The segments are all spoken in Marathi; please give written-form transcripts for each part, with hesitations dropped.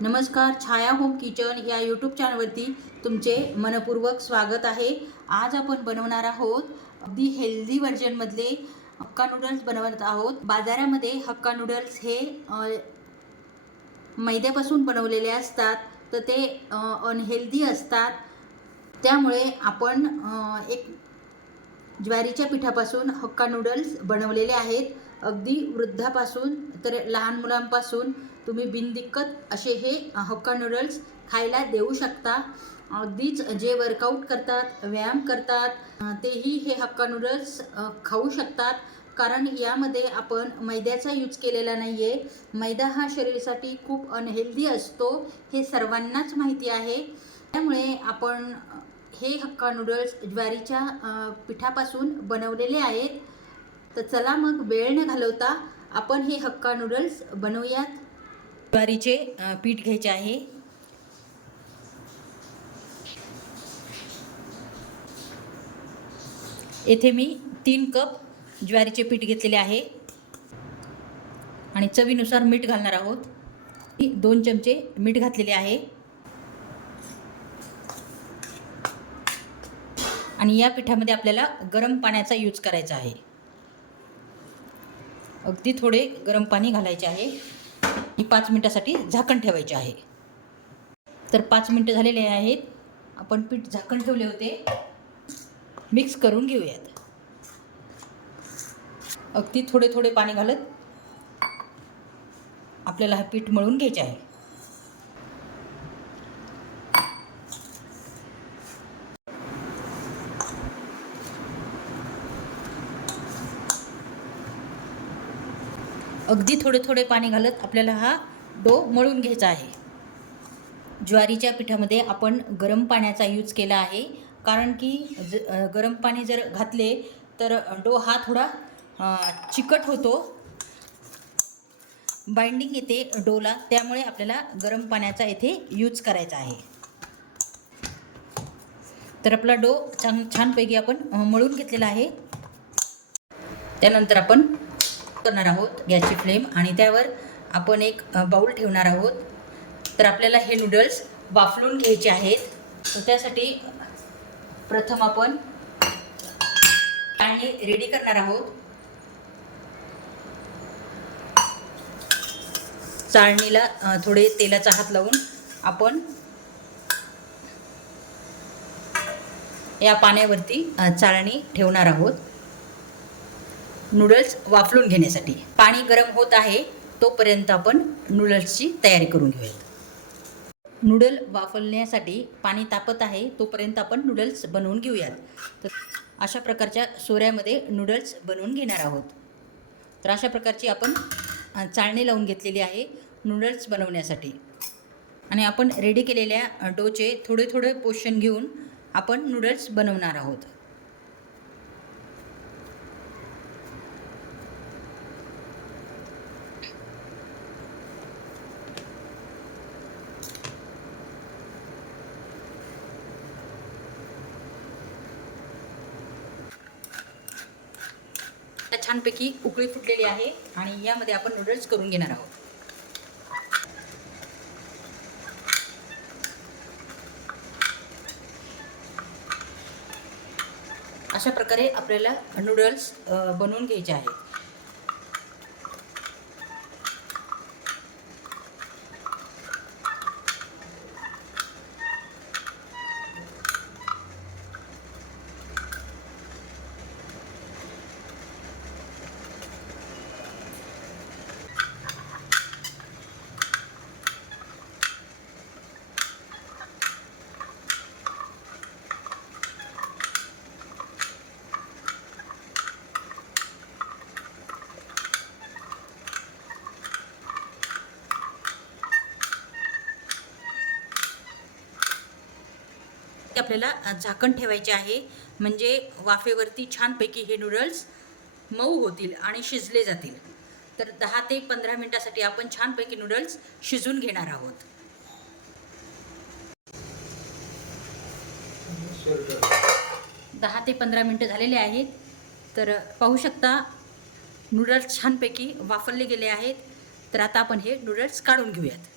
नमस्कार, छाया होम किचन या यूट्यूब चॅनलवरती तुमचे मनपूर्वक स्वागत आहे। आज आपण बनवणार आहोत अगदी हेल्दी व्हर्जनमधले हक्का नूडल्स बनवत आहोत। बाजारामध्ये हक्का नूडल्स हे मैद्यापासून बनवलेले असतात, तर ते अनहेल्दी असतात। त्यामुळे आपण एक ज्वारीच्या पिठापासून हक्का नूडल्स बनवलेले आहेत। अगदी वृद्धापासून तर लहान मुलांपासून तुम्ही बिनदिक्कत असे हे हक्का नूडल्स खायला देऊ शकता। अगदीच जे वर्कआउट करतात, व्यायाम करतात तेही हे हक्का नूडल्स खाऊ शकतात, कारण यामध्ये आपण मैद्याचा यूज केलेला नाही आहे। मैदा हा शरीरासाठी खूप अनहेल्दी असतो, हे सर्वांनाच माहिती आहे। त्यामुळे आपण हे हक्का नूडल्स ज्वारीच्या पिठापासून बनवलेले आहेत। तर चला मग वेळ न घालवता आपण हे हक्का नूडल्स बनवूयात। ज्वारीचे पीठ घ्यायचे आहे। येथे मी 3 कप ज्वारीचे पीठ घेतलेले आहे आणि चवीनुसार मीठ घालणार आहोत। 2 चमचे मीठ घातलेले आहे आणि या पिठामध्ये आपल्याला गरम पाण्याचा यूज करायचा आहे। अगदी थोडे गरम पाणी घालायचे आहे आणि 5 मिनिटासाठी झाकण ठेवायचे आहे। तर 5 मिनिटं झालेले आहेत। आपण पीठ झाकण ठेवले होते, मिक्स करून घेऊयात। अगदी थोडे थोडे पाणी घालत आपल्याला हे पीठ मळून घ्यायचे आहे। अगदी थोडे थोडे पाणी घालत आपल्याला हा डो मळून घ्यायचा आहे। ज्वारीच्या पिठामध्ये आपण गरम पाण्याचा यूज केला आहे, कारण की गरम पाणी जर घातले तर डो हा थोडा चिकट होतो, बाइंडिंग येते डोला। त्यामुळे आपल्याला गरम पाण्याचा येथे यूज करायचा आहे। तर आपला डो छानपैकी आपण मळून घेतलेला आहे। त्यानंतर आपण करणार आहोत गॅसची फ्लेम आणि त्यावर आपण एक बाउल ठेवणार आहोत। तर आपल्याला हे नूडल्स वाफलून घ्यायचे आहेत। तर त्यासाठी प्रथम आपण पाणी रेडी करणार आहोत। चाळणीला थोडे तेलाचा हात लावून आपण या पाण्यावरती चाळणी ठेवणार आहोत नूडल्स वाफलून घेण्यासाठी। पाणी गरम होत आहे, तोपर्यंत आपण नूडल्सची तयारी करून घेऊयात। नूडल वाफवण्यासाठी पाणी तापत आहे, तोपर्यंत आपण नूडल्स बनवून घेऊयात। तर अशा प्रकारच्या सोऱ्यामध्ये नूडल्स बनवून घेणार आहोत। तर अशा प्रकारची आपण चाळणी लावून घेतलेली आहे नूडल्स बनवण्यासाठी आणि आपण रेडी केलेल्या डोचे थोडे थोडे पोर्शन घेऊन आपण नूडल्स बनवणार आहोत। छानपैकी उकळी फुटलेली आहे आणि यामध्ये आपण नूडल्स करून घेणार आहोत। अशा प्रकारे आपल्याला नूडल्स बनवून घ्यायचे आहेत। आपल्याला झाकण ठेवायचे आहे, म्हणजे वाफेवरती छानपैकी हे नूडल्स मऊ होतील आणि शिजले जातील। तर 10 ते 15 मिनिटासाठी आपण छानपैकी नूडल्स शिजून घेणार आहोत। 10 ते 15 मिनिटं झालेले आहेत। तर पाहू शकता नूडल्स छानपैकी वाफरले गेले आहेत। तर आता आपण हे नूडल्स काढून घेऊयात।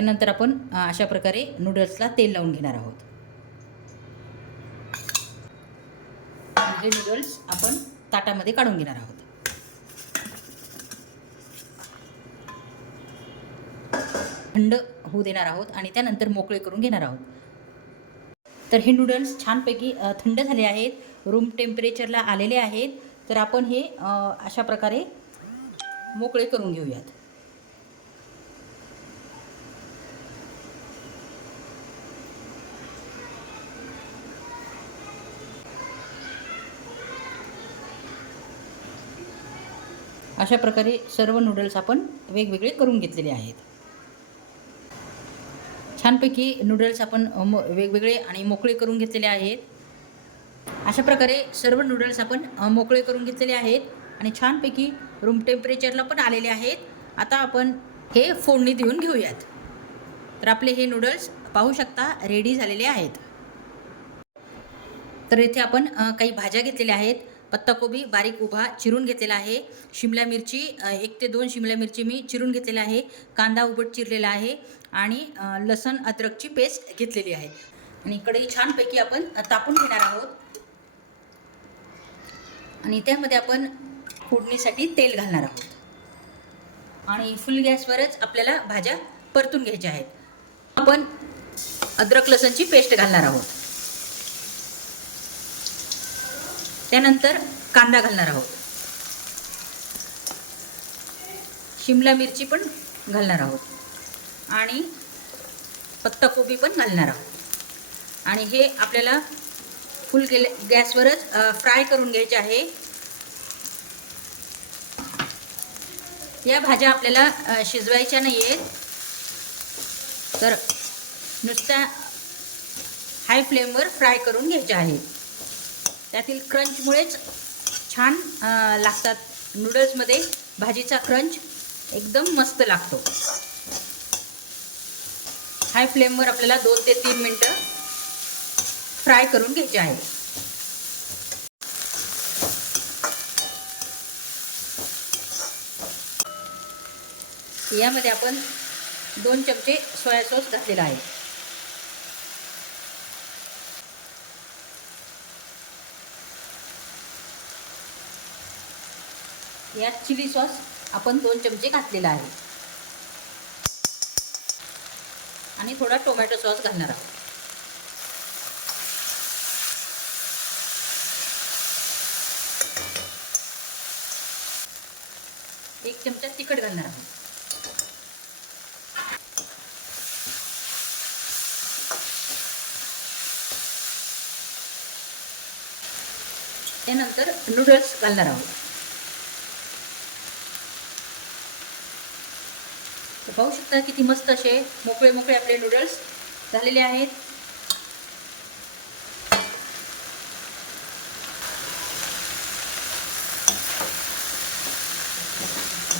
त्यानंतर आपण अशा प्रकारे नूडल्सला तेल लावून घेणार आहोत. हे नूडल्स आपण ताटामध्ये काढून घेणार आहोत. थंड होऊ देणार आहोत आणि त्यानंतर मोकळे करून घेणार आहोत. तर हे नूडल्स छानपैकी थंड झाले आहेत, रूम टेम्परेचरला आलेले आहेत. तर आपण हे अशा प्रकारे मोकळे करून घेऊयात. अशा प्रकारे सर्व नूडल्स आपण वेगवेगळे करून घेतलेले आहेत. छानपैकी नूडल्स आपण वेगवेगळे आणि मोकळे करून घेतलेले आहेत. अशा प्रकारे सर्व नूडल्स आपण मोकळे करून घेतलेले आहेत आणि छानपैकी रूम टेम्परेचरला पण आलेले आहेत. आता आपण हे फोडणी देऊन घेऊयात. तर आपले हे नूडल्स पाहू शकता रेडी झालेले आहेत. तर इथे आपण काही भाज्या घेतलेल्या आहेत. पत्ताकोबी बारीक उभा चिरून घेतलेला आहे. शिमला मिरची 1 ते 2 शिमला मिरची मी चिरून घेतलेला आहे. कांदा उभट चिरलेला आहे आणि लसण अद्रकची पेस्ट घेतलेली आहे. आणि कढई छानपैकी आपण तापून घेणार आहोत आणि त्यामध्ये आपण फोडणीसाठी तेल घालणार आहोत आणि फुल गॅसवरच आपल्याला भाज्या परतून घ्यायच्या आहेत. आपण अद्रक लसणची पेस्ट घालणार आहोत. त्यानंतर कांदा घालणार आहोत. शिमला मिरची पण घालणार आहोत आणि पत्ताकोबी पण घालणार आहोत आणि हे आपल्याला फुल गॅसवरच फ्राय करून घ्यायचे आहे. या भाज्या आपल्याला शिजवायच्या नाही आहेत, तर नुसत्या हाय फ्लेमवर फ्राय करून घ्यायच्या आहेत. त्यातील क्रंचमुळेच छान लागतात. नूडल्समध्ये भाजीचा क्रंच एकदम मस्त लागतो. हाय फ्लेमवर आपल्याला 2 ते 3 मिनटं फ्राय करून घ्यायचे आहे. यामध्ये आपण 2 चमचे सोया सॉस घातलेला आहे. यात चिली सॉस आपण 2 चमचे घातलेला आहे आणि थोडा टोमॅटो सॉस घालणार आहोत. एक चमचा तिखट घालणार आहोत. त्यानंतर नूडल्स घालणार आहोत. पाहू शकता किती मस्त असे मोकळे मोकळे आपले नूडल्स झालेले आहेत.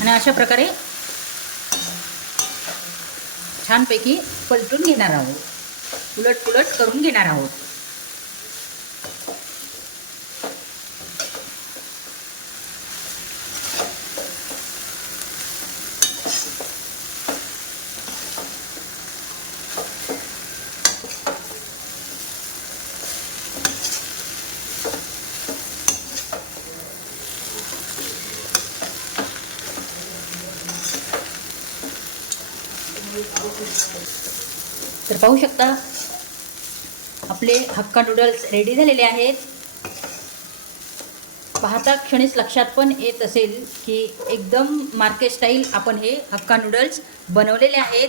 आणि अशा प्रकारे छानपैकी पलटून घेणार आहोत, उलट पुलट करून घेणार आहोत. तर पाहू शकता आपले हक्का नूडल्स रेडी झालेले आहेत. पाहता क्षणीच लक्षात पण येत असेल की एकदम मार्केट स्टाईल आपण हे हक्का नूडल्स बनवलेले आहेत.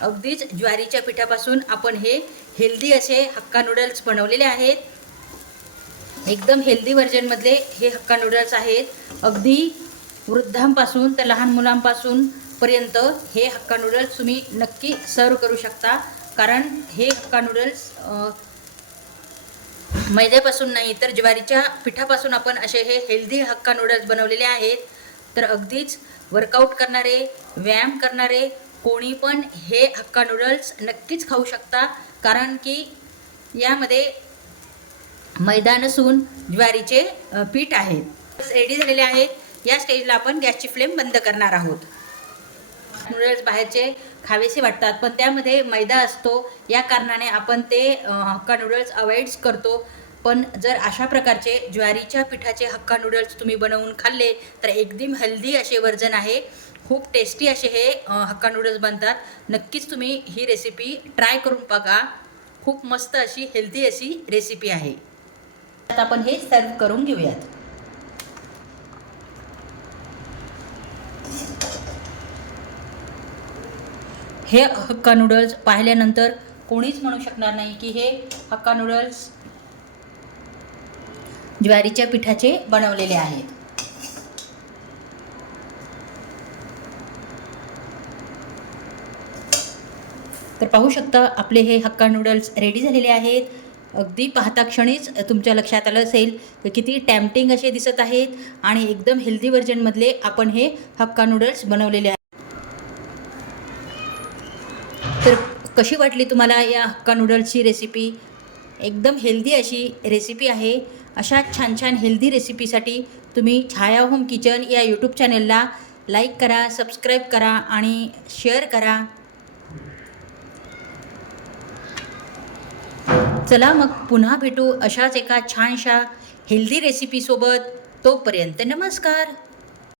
अगदीच ज्वारीच्या पिठापासून आपण हे हेल्दी असे हक्का नूडल्स बनवलेले आहेत. एकदम हेल्दी व्हर्जनमधले हे हक्का नूडल्स आहेत. अगदी वृद्धांपासून तर लहान मुलांपासून पर्यंत हे हक्का नूडल्स तुम्ही नक्की सर्व करू शकता. कारण हे हक्का नूडल्स मैद्यापासून नाही तर ज्वारीच्या पिठापासून आपण असे हे हेल्दी हक्का नूडल्स बनवलेले आहेत. तर अगदीच वर्कआउट करणारे, व्यायाम करणारे कोणी पण हे हक्का नूडल्स नक्कीच खाऊ शकता. कारण की यामध्ये मैदा नसून ज्वारीचे पीठ आहेत. रेडी झालेले आहेत. या स्टेजला आपण गॅसची फ्लेम बंद करणार आहोत. नूडल्स बाहेरचे खावेसे वाटतात, पण त्यामध्ये मैदा असतो, या कारणाने आपण ते हक्का नूडल्स अवॉइड्स करतो. पण जर अशा प्रकारचे ज्वारीच्या पिठाचे हक्का नूडल्स तुम्ही बनवून खाल्ले तर एकदम हेल्दी असे वर्जन आहे. खूप टेस्टी असे हे हक्का नूडल्स बनतात. नक्कीच तुम्ही ही रेसिपी ट्राय करून बघा. खूप मस्त अशी हेल्दी अशी रेसिपी आहे. आता आपण हे सर्व करून घेऊयात. हे हक्का नूडल्स पाहिल्यानंतर कोणीच म्हणू शकणार नाही की हे हक्का नूडल्स ज्वारीच्या पिठाचे बनवलेले आहेत. तर पाहू शकता आपले हे हक्का नूडल्स रेडी झालेले आहेत. अगदी पाहता क्षणीच तुमच्या लक्षात आलं असेल की किती टॅम्पटिंग असे दिसत आहेत आणि एकदम हेल्दी व्हर्जनमधले आपण हे हक्का नूडल्स बनवलेले आहेत. तर कशी वाटली तुम्हाला या हक्का नूडल्सची रेसिपी? एकदम हेल्दी अशी रेसिपी आहे. अशा छान छान हेल्दी रेसिपीसाठी तुम्ही छाया होम किचन या यूट्यूब चॅनलला लाईक करा, सबस्क्राईब करा आणि शेअर करा. चला मग पुन्हा भेटू अशाच एका छानशा हेल्दी रेसिपीसोबत. तोपर्यंत नमस्कार.